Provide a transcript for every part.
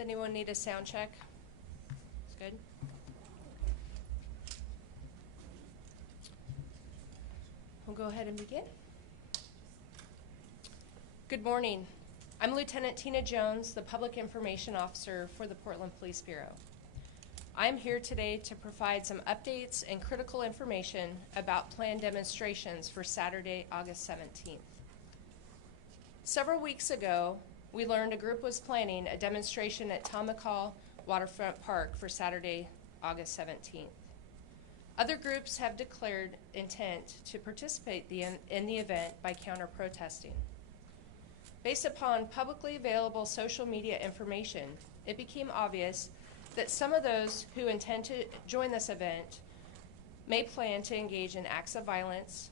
Does anyone need a sound check? It's good. We'll go ahead and begin. Good morning. I'm Lieutenant Tina Jones, the Public Information Officer for the Portland Police Bureau. I'm here today to provide some updates and critical information about planned demonstrations for Saturday, August 17th. Several weeks ago, we learned a group was planning a demonstration at Tom McCall Waterfront Park for Saturday, August 17th. Other groups have declared intent to participate in the event by counter-protesting. Based upon publicly available social media information, it became obvious that some of those who intend to join this event may plan to engage in acts of violence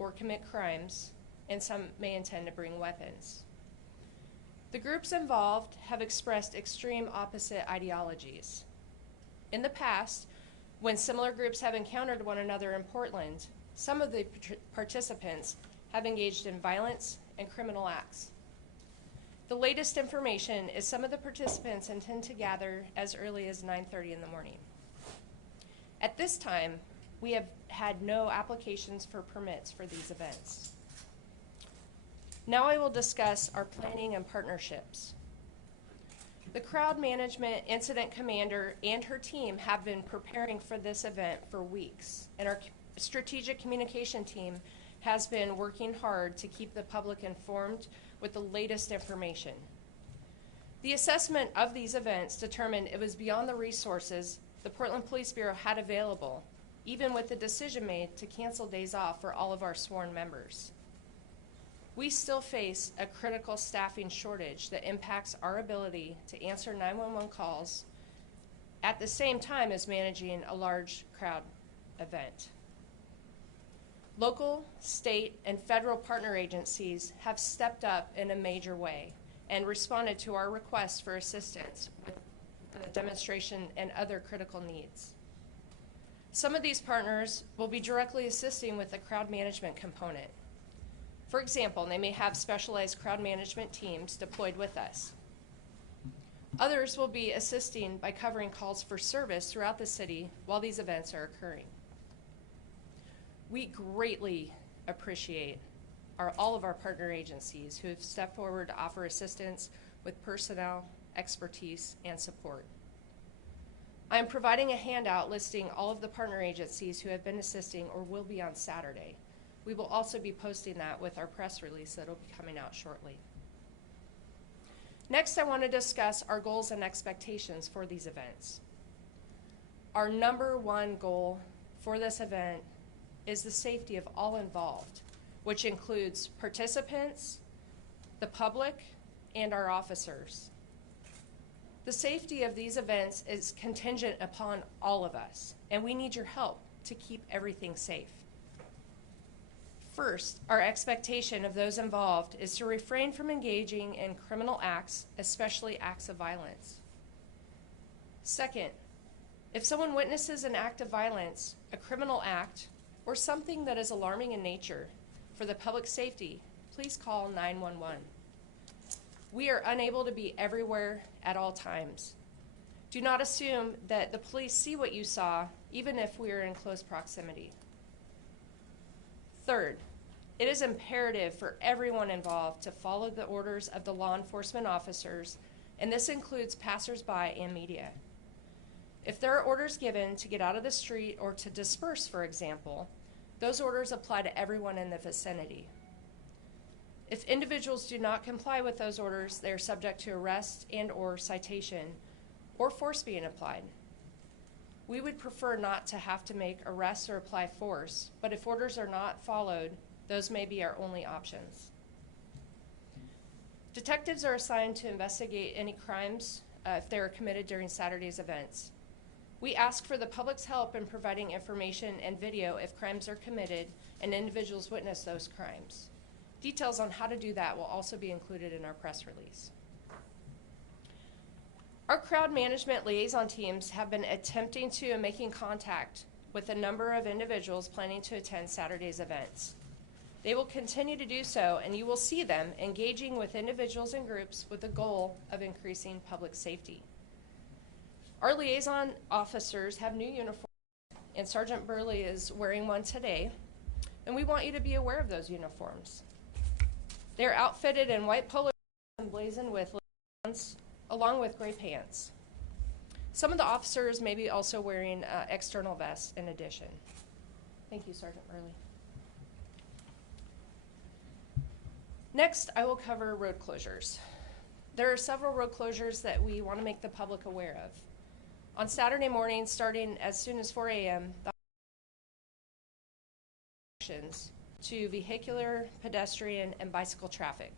or commit crimes, and some may intend to bring weapons. The groups involved have expressed extreme opposite ideologies. In the past, when similar groups have encountered one another in Portland, some of the participants have engaged in violence and criminal acts. The latest information is some of the participants intend to gather as early as 9:30 in the morning. At this time, we have had no applications for permits for these events. Now I will discuss our planning and partnerships. The Crowd Management Incident Commander and her team have been preparing for this event for weeks, and our strategic communication team has been working hard to keep the public informed with the latest information. The assessment of these events determined it was beyond the resources the Portland Police Bureau had available, even with the decision made to cancel days off for all of our sworn members. We still face a critical staffing shortage that impacts our ability to answer 911 calls at the same time as managing a large crowd event. Local, state, and federal partner agencies have stepped up in a major way and responded to our requests for assistance with the demonstration and other critical needs. Some of these partners will be directly assisting with the crowd management component. For example, they may have specialized crowd management teams deployed with us. Others will be assisting by covering calls for service throughout the city while these events are occurring. We greatly appreciate all of our partner agencies who have stepped forward to offer assistance with personnel, expertise, and support. I am providing a handout listing all of the partner agencies who have been assisting or will be on Saturday. We will also be posting that with our press release that will be coming out shortly. Next, I want to discuss our goals and expectations for these events. Our number one goal for this event is the safety of all involved, which includes participants, the public, and our officers. The safety of these events is contingent upon all of us, and we need your help to keep everything safe. First, our expectation of those involved is to refrain from engaging in criminal acts, especially acts of violence. Second, if someone witnesses an act of violence, a criminal act, or something that is alarming in nature for the public safety, please call 911. We are unable to be everywhere at all times. Do not assume that the police see what you saw, even if we are in close proximity. Third, it is imperative for everyone involved to follow the orders of the law enforcement officers, and this includes passersby and media. If there are orders given to get out of the street or to disperse, for example, those orders apply to everyone in the vicinity. If individuals do not comply with those orders, they are subject to arrest and/or citation or force being applied. We would prefer not to have to make arrests or apply force, but if orders are not followed, those may be our only options. Detectives are assigned to investigate any crimes if they are committed during Saturday's events. We ask for the public's help in providing information and video if crimes are committed and individuals witness those crimes. Details on how to do that will also be included in our press release. Our crowd management liaison teams have been attempting to and making contact with a number of individuals planning to attend Saturday's events. They will continue to do so, and you will see them engaging with individuals and groups with the goal of increasing public safety. Our liaison officers have new uniforms, and Sergeant Burley is wearing one today, and we want you to be aware of those uniforms. They're outfitted in white polo and blazoned with lions, along with gray pants. Some of the officers may be also wearing external vests in addition. Thank you, Sergeant Burley. Next, I will cover road closures. There are several road closures that we want to make the public aware of. On Saturday morning, starting as soon as 4 a.m., the to vehicular, pedestrian, and bicycle traffic.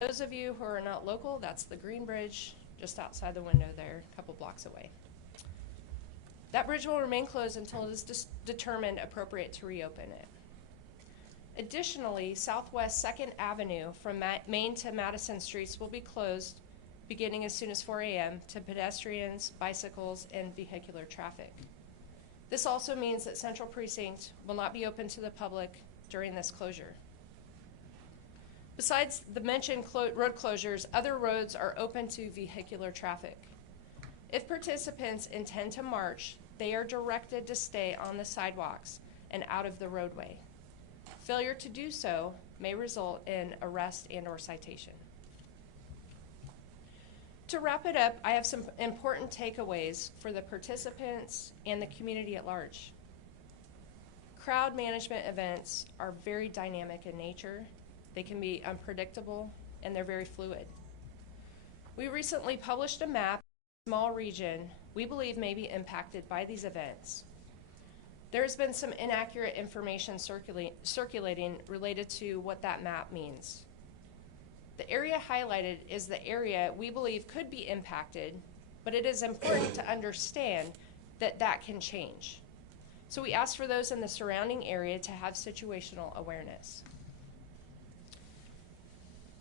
Those of you who are not local, that's the Green Bridge just outside the window there, a couple blocks away. That bridge will remain closed until it is determined appropriate to reopen it. Additionally, Southwest 2nd Avenue from Main to Madison Streets will be closed beginning as soon as 4 a.m. to pedestrians, bicycles, and vehicular traffic. This also means that Central Precinct will not be open to the public during this closure. Besides the mentioned road closures, other roads are open to vehicular traffic. If participants intend to march, they are directed to stay on the sidewalks and out of the roadway. Failure to do so may result in arrest and/or citation. To wrap it up, I have some important takeaways for the participants and the community at large. Crowd management events are very dynamic in nature. They can be unpredictable, and they're very fluid. We recently published a map of a small region we believe may be impacted by these events. There has been some inaccurate information circulating related to what that map means. The area highlighted is the area we believe could be impacted, but it is important to understand that that can change. So we ask for those in the surrounding area to have situational awareness.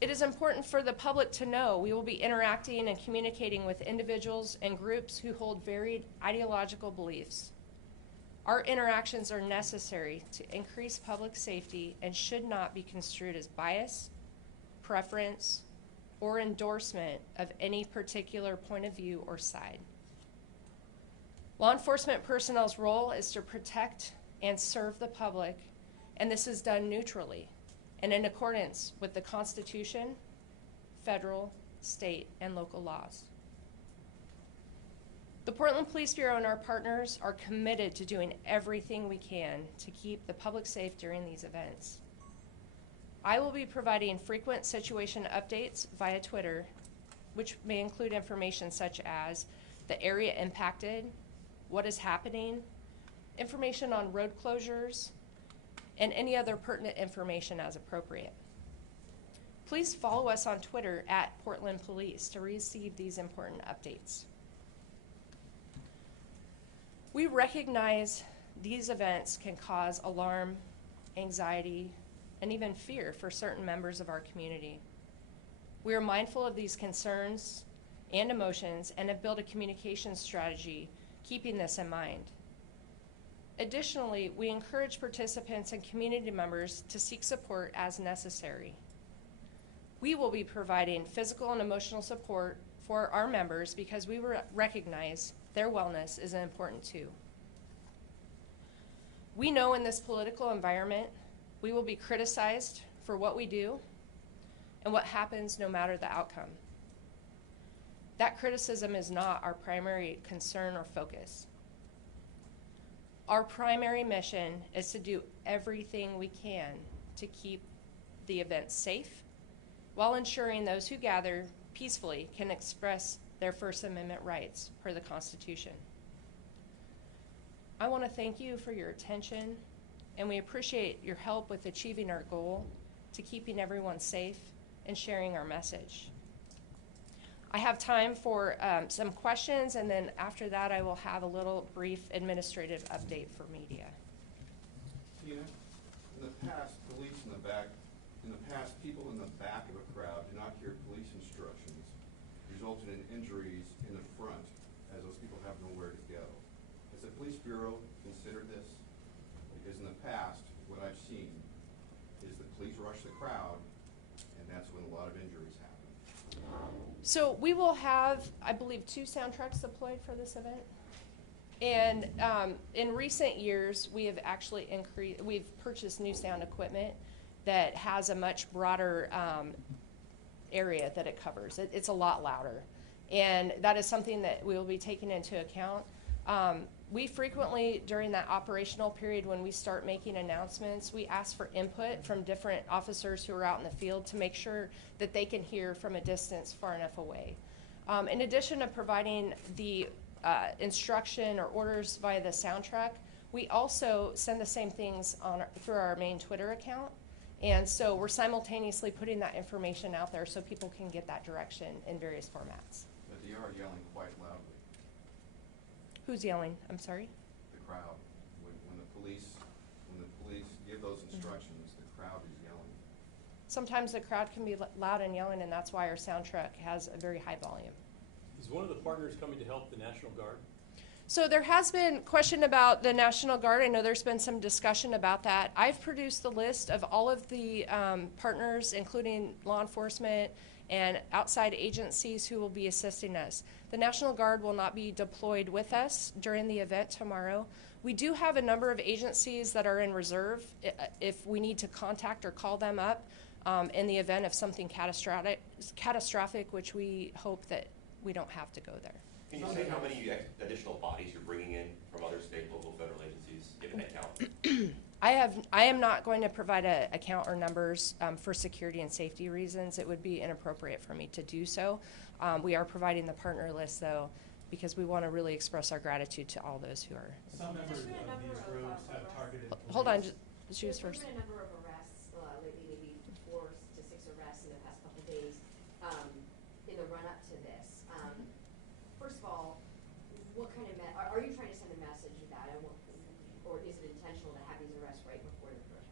It is important for the public to know we will be interacting and communicating with individuals and groups who hold varied ideological beliefs. Our interactions are necessary to increase public safety and should not be construed as bias, preference, or endorsement of any particular point of view or side. Law enforcement personnel's role is to protect and serve the public, and this is done neutrally and in accordance with the Constitution, federal, state, and local laws. The Portland Police Bureau and our partners are committed to doing everything we can to keep the public safe during these events. I will be providing frequent situation updates via Twitter, which may include information such as the area impacted, what is happening, information on road closures, and any other pertinent information as appropriate. Please follow us on Twitter at Portland Police to receive these important updates. We recognize these events can cause alarm, anxiety, and even fear for certain members of our community. We are mindful of these concerns and emotions and have built a communication strategy keeping this in mind. Additionally, we encourage participants and community members to seek support as necessary. We will be providing physical and emotional support for our members because we recognize their wellness is important too. We know in this political environment, we will be criticized for what we do and what happens no matter the outcome. That criticism is not our primary concern or focus. Our primary mission is to do everything we can to keep the event safe while ensuring those who gather peacefully can express their First Amendment rights per the Constitution. I want to thank you for your attention, and we appreciate your help with achieving our goal to keeping everyone safe and sharing our message. I have time for some questions, and then after that I will have a little brief administrative update for media. Tina, in the past, people in the back of a crowd did not hear police instructions, resulting in injuries in the front, as those people have nowhere to go. Has the Police Bureau considered this? Because in the past, what I've seen rush the crowd, and that's when a lot of injuries happen. So we will have, I believe, 2 sound trucks deployed for this event. And in recent years, we have actually we've purchased new sound equipment that has a much broader area that it covers. It's a lot louder. And that is something that we will be taking into account. We frequently, during that operational period when we start making announcements, we ask for input from different officers who are out in the field to make sure that they can hear from a distance far enough away. In addition to providing the instruction or orders via the soundtrack, we also send the same things through our main Twitter account. And so we're simultaneously putting that information out there so people can get that direction in various formats. But they are yelling quite loudly. Who's yelling? I'm sorry? The crowd. When the police give those instructions, the crowd is yelling. Sometimes the crowd can be loud and yelling, and that's why our sound truck has a very high volume. Is one of the partners coming to help the National Guard? So there has been question about the National Guard. I know there's been some discussion about that. I've produced the list of all of the partners, including law enforcement and outside agencies who will be assisting us. The National Guard will not be deployed with us during the event tomorrow. We do have a number of agencies that are in reserve if we need to contact or call them up in the event of something catastrophic, which we hope that we don't have to go there. Can you say how many additional bodies you're bringing in from other state, local, federal agencies, given that count? I am not going to provide a count or numbers for security and safety reasons. It would be inappropriate for me to do so. We are providing the partner list, though, because we want to really express our gratitude to all those who are. Some members of these groups have targeted. Hold on, she was first. There's been a number of arrests lately, maybe 4 to 6 arrests in the past couple days in the run-up to this. First of all, what kind of are you trying to send a message about it, or is it intentional to have these arrests right before the protest?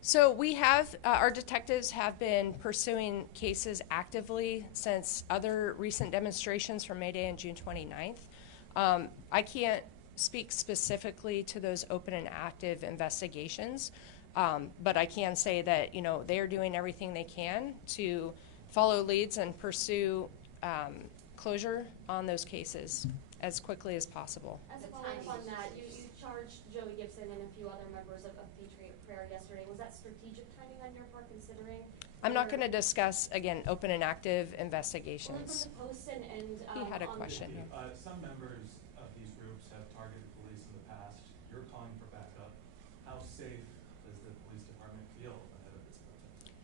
So we have, our detectives have been pursuing cases actively since other recent demonstrations from May Day and June 29th. I can't speak specifically to those open and active investigations, but I can say that, you know, they are doing everything they can to follow leads and pursue closure on those cases as quickly as possible. As a follow-up on that, you charged Joey Gibson and a few other members of Patriot Prayer yesterday. Was that strategic timing on your part, considering? I'm not going to discuss, again, open and active investigations. Well, from the post and He had a question here. Some members of these groups have targeted police in the past. You're calling for backup. How safe does the police department feel ahead of this protest?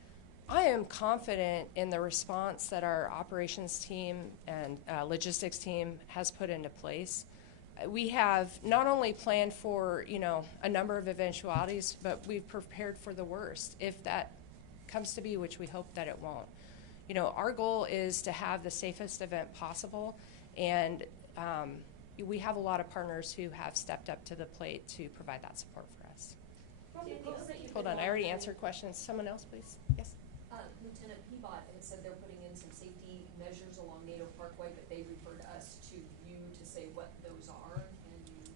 I am confident in the response that our operations team and logistics team has put into place. We have not only planned for, you know, a number of eventualities, but we've prepared for the worst if that comes to be, which we hope that it won't. You know, our goal is to have the safest event possible, and we have a lot of partners who have stepped up to the plate to provide that support for us. Hold on, I already answered questions. Someone else, please. Yes. Lieutenant Peabody had said they're putting in some safety measures along Nato Parkway, but they referred us to you to say what those are. Can you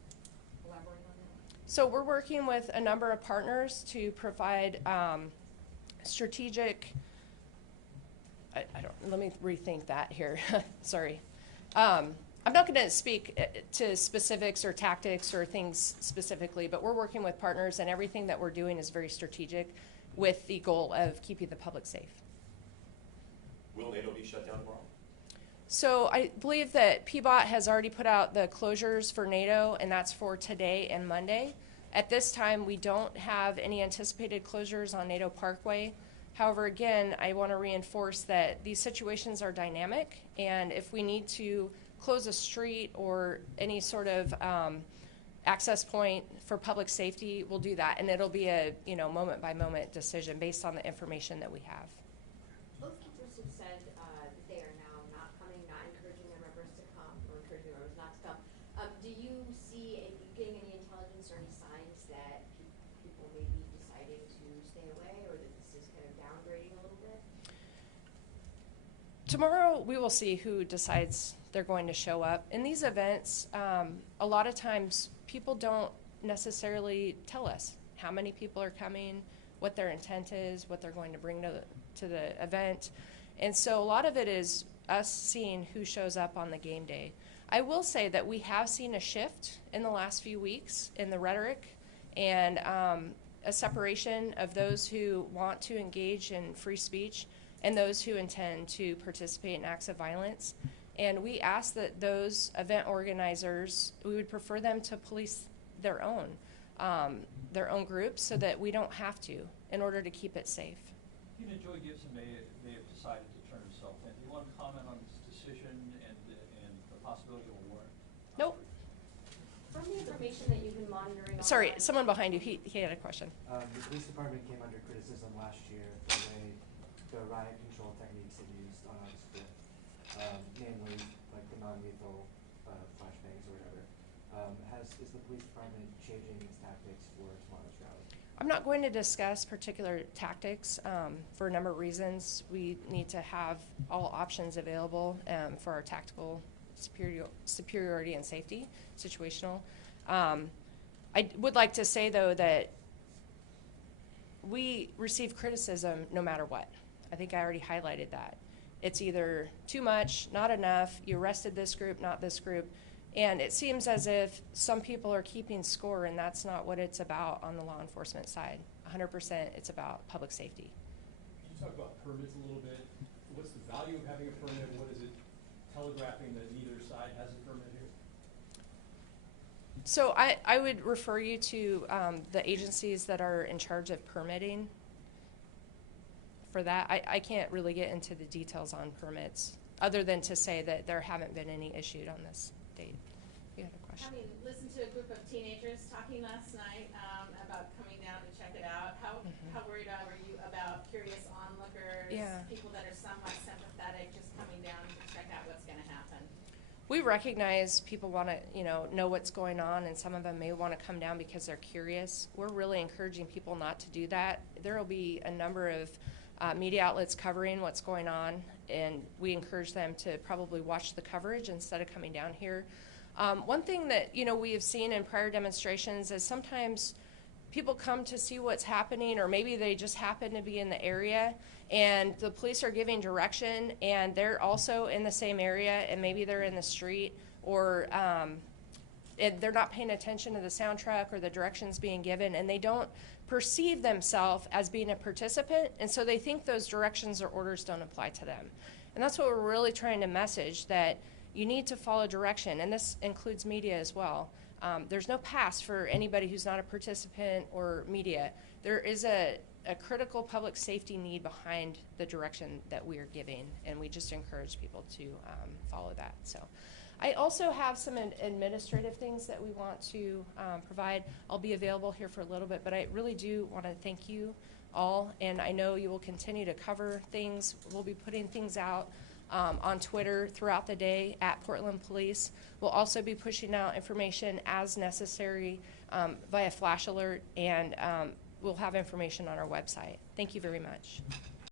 elaborate on that? So we're working with a number of partners to provide strategic, let me rethink that here, sorry. I'm not going to speak to specifics or tactics or things specifically, but we're working with partners, and everything that we're doing is very strategic with the goal of keeping the public safe. Will NATO be shut down tomorrow? So I believe that PBOT has already put out the closures for NATO, and that's for today and Monday. At this time, we don't have any anticipated closures on Nato Parkway. However, again, I want to reinforce that these situations are dynamic, and if we need to close a street or any sort of access point for public safety, we'll do that, and it'll be a moment-by-moment decision based on the information that we have. Both groups have said that they are now not coming, not encouraging their members to come, or encouraging their members not to come. Do you see, getting any intelligence or any signs that people may be deciding to stay away, or that this is kind of downgrading a little bit? Tomorrow, we will see who decides they're going to show up. In these events, a lot of times people don't necessarily tell us how many people are coming, what their intent is, what they're going to bring to the event. And so a lot of it is us seeing who shows up on the game day. I will say that we have seen a shift in the last few weeks in the rhetoric and a separation of those who want to engage in free speech and those who intend to participate in acts of violence. And we ask that those event organizers, we would prefer them to police their own groups so that we don't have to in order to keep it safe. Tina Joy Gibson may have decided to turn himself in. Do you want to comment on this decision and the possibility of a warrant? Nope. From the information that you've been monitoring Sorry, online- someone behind you, he had a question. The police department came under criticism last year for the riot control techniques it used on August 5th, namely like the non-lethal flashbangs or whatever. Is the police department changing its tactics for tomorrow's rally? I'm not going to discuss particular tactics for a number of reasons. We need to have all options available for our tactical superiority and safety, situational. I would like to say, though, that we receive criticism no matter what. I think I already highlighted that. It's either too much, not enough, you arrested this group, not this group. And it seems as if some people are keeping score, and that's not what it's about on the law enforcement side. 100% it's about public safety. Can you talk about permits a little bit? What's the value of having a permit? What is it telegraphing that neither side has a permit here? So I would refer you to the agencies that are in charge of permitting for that. I can't really get into the details on permits, other than to say that there haven't been any issued on this date. You had a question? Having listened to a group of teenagers talking last night about coming down to check it out, how worried are you about curious onlookers, Yeah. people that are somewhat sympathetic, just coming down to check out what's going to happen? We recognize people want to, know what's going on, and some of them may want to come down because they're curious. We're really encouraging people not to do that. There will be a number of media outlets covering what's going on, and we encourage them to probably watch the coverage instead of coming down here. One thing that we have seen in prior demonstrations is sometimes people come to see what's happening, or maybe they just happen to be in the area, and the police are giving direction, and they're also in the same area, and maybe they're in the street, or they're not paying attention to the sound truck or the directions being given, and they don't perceive themselves as being a participant, and so they think those directions or orders don't apply to them. And that's what we're really trying to message, that you need to follow direction, and this includes media as well. There's no pass for anybody who's not a participant or media. There is a critical public safety need behind the direction that we are giving, and we just encourage people to follow that. So I also have some administrative things that we want to provide. I'll be available here for a little bit, but I really do want to thank you all, and I know you will continue to cover things. We'll be putting things out on Twitter throughout the day at Portland Police. We'll also be pushing out information as necessary via flash alert, and we'll have information on our website. Thank you very much.